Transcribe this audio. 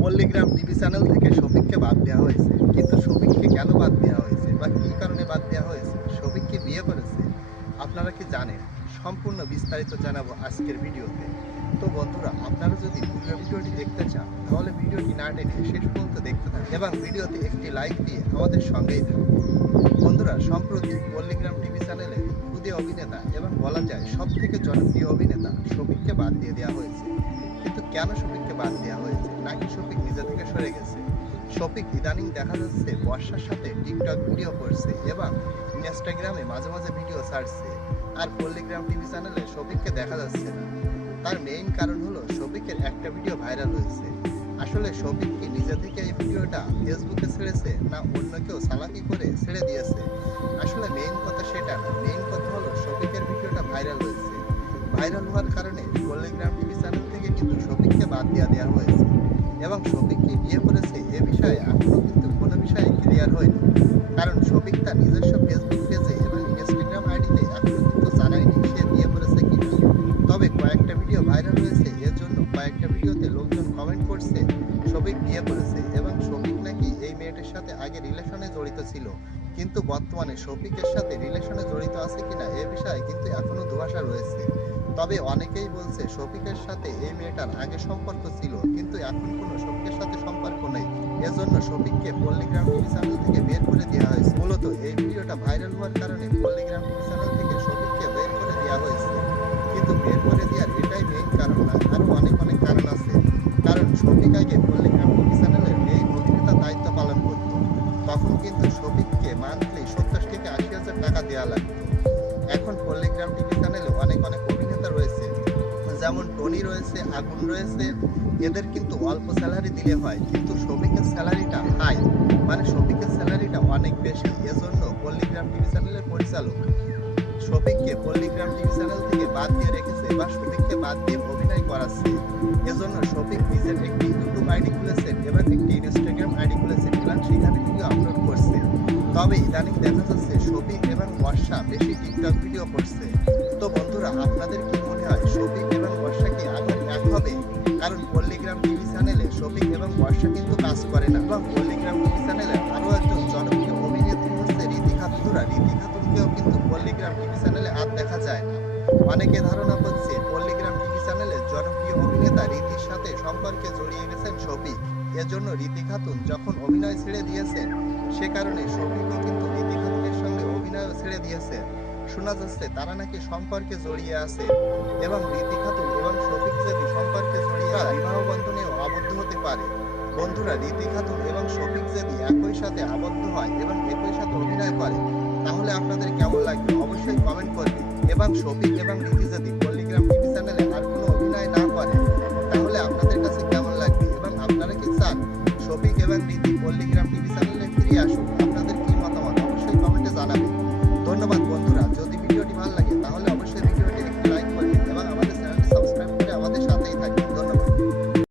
পল্লীগ্রাম TV channel থেকে শফিককে বাদ দেওয়া হয়েছে। কিন্তু শফিককে কেন বাদ দেওয়া হয়েছে বা কী কারণে বাদ দেওয়া হয়েছে? শফিককে বিয়ে করেছে? আপনারা কি জানেন? সম্পূর্ণ বিস্তারিত জানাব আজকের ভিডিওতে। তো বন্ধুরা, আপনারা যদি পুরো ভিডিওটি দেখতে চান, তাহলে ভিডিওটি না টেনে শেষ পর্যন্ত দেখতে থাকুন এবং ভিডিওতে একটি লাইক দিয়ে আমাদের সঙ্গেই থাকুন। বন্ধুরা, সম্প্রতি পল্লীগ্রাম টিভি চ্যানেলে খুদে অভিনেতা এবং বলা যায় সব থেকে জনপ্রিয় অভিনেতা শফিককে বাদ দিয়ে দেওয়া হয়েছে। কিন্তু কেন শফিককে বাদ দেওয়া হয়েছে? নাকি শফিক নিজে থেকে সরে গেছে? শফিক ইদানিং দেখা যাচ্ছে বর্ষার সাথে টিকটক ভিডিও করছে এবং ইনস্টাগ্রামে মাঝে মাঝে ভিডিও ছাড়ছে। আর পল্লীগ্রাম টিভি চ্যানেলে শফিককে দেখা যাচ্ছে না। তার মেইন কারণ হলো শফিকের একটা ভিডিও ভাইরাল হয়েছে। আসলে শফিক কি নিজে থেকে এই ভিডিওটা ফেসবুকে ছেড়েছে না অন্য কেউ চালাকি করে ছেড়ে দিয়েছে? আসলে মেইন কথা সেটা না। মেইন কথা হলো শফিকের ভিডিওটা ভাইরাল হয়েছে। ভাইরাল হওয়ার কারণে শফিককে বাদ দেওয়া দেওয়া হয়েছে এবং শফিক কি বিয়ে করেছে এ বিষয়ে এখনও কিন্তু কোনো বিষয়ে ক্লিয়ার হয়নি। কারণ শফিক তার নিজস্ব ফেসবুক পেজে এবং ইনস্টাগ্রাম আইডিতে এখনও কিন্তু জানায়নি সে বিয়ে করেছে কিনা তবে কয়েকটা ভিডিও ভাইরাল হয়েছে, এর জন্য কয়েকটা ভিডিওতে লোকজন কমেন্ট করছে, শফিক বিয়ে করেছে এবং শফিক নাকি এই মেয়েটির সাথে আগে রিলেশনে জড়িত ছিল। কিন্তু বর্তমানে শফিকের সাথে রিলেশনে জড়িত আছে কিনা এ বিষয়ে কিন্তু এখনও ধোঁয়াশা রয়েছে। তবে অনেকেই বলছে, শফিকের সাথে এই মেয়েটার আগে সম্পর্ক ছিল, কিন্তু এখন কোনো শফিকের সাথে সম্পর্ক নেই। এজন্য শফিককে পল্লীগ্রাম টিভি চ্যানেল থেকে বের করে দেওয়া হয়েছে। মূলত এই ভিডিওটা ভাইরাল হওয়ার কারণে পল্লীগ্রাম টিভি চ্যানেল থেকে শফিককে বের করে দেওয়া হয়েছে। কিন্তু বের করে দেওয়ার এটাই মেইন কারণ না, আরও অনেক অনেক কারণ আছে। কারণ শফিক আগে পল্লীগ্রাম টিভি চ্যানেলের মেইন অভিনেতা দায়িত্ব পালন করত। তখন কিন্তু শফিককে মান্থলি সত্তর থেকে আশি হাজার টাকা দেওয়া লাগতো। এখন পল্লীগ্রাম টিভি চ্যানেলে অনেক অনেক যেমন টনি রয়েছে, আগুন রয়েছে, এদের কিন্তু অল্প স্যালারি দিলে হয়, কিন্তু শফিকের স্যালারিটা হাই মানে শফিকের স্যালারিটা অনেক বেশি। এজন্য পল্লীগ্রাম টিভি চ্যানেলের পরিচালক শফিককে পল্লীগ্রাম টিভি চ্যানেল থেকে বাদ দিয়ে রেখেছে বা শফিককে বাদ দিয়ে অভিনয় করাচ্ছে। এজন্য শফিক নিজের একটি ইউটিউব আইডি খুলেছেন এবং একটি ইনস্টাগ্রাম আইডি খুলেছেন, এবং সেখানে ভিডিও আপলোড করছে। তবে ইদানিং দেখা যাচ্ছে শফিক এবং বর্ষা বেশি টিকটক ভিডিও করছে। এবং বর্ষা কিন্তু কাজ করে না। এবং পল্লীগ্রাম টিভি চ্যানেলে আরও একজন জনপ্রিয় অভিনেত্রী হচ্ছে রীতি খাতুরা। রীতি খাতুনকেও কিন্তু পল্লীগ্রাম টিভি চ্যানেলে আর দেখা যায় না। অনেকে ধারণা করছে পল্লীগ্রাম টিভি চ্যানেলে জনপ্রিয় অভিনেতা রীতির সাথে সম্পর্কে জড়িয়ে গেছেন শফিক। এজন্য রীতি খাতুন যখন অভিনয় ছেড়ে দিয়েছেন, সে কারণে শফিকও কিন্তু রীতি খাতুনের সঙ্গে অভিনয়ও ছেড়ে দিয়েছে। শোনা যাচ্ছে তারা নাকি সম্পর্কে জড়িয়ে আছে এবং রীতি খাতুন এবং শফিক যদি সম্পর্কে জড়িয়ে বিবাহ আবদ্ধ হতে পারে। বন্ধুরা রীতি খাতুন এবং শফিক যদি একই সাথে আবদ্ধ হয় এবং একই সাথে অভিনয় করে, তাহলে আপনাদের কেমন লাগবে? অবশ্যই কমেন্ট করবেন। এবং শফিক এবং রীতি যদি পল্লিগ্রাম টিভি চ্যানেলে আর কোনো অভিনয় না করে, তাহলে আপনাদের কাছে কেমন লাগবে? এবং আপনারা কি চান? শফিক এবং রীতি পল্লিগ্রাম টিভি চ্যানেলে ফিরে আসুন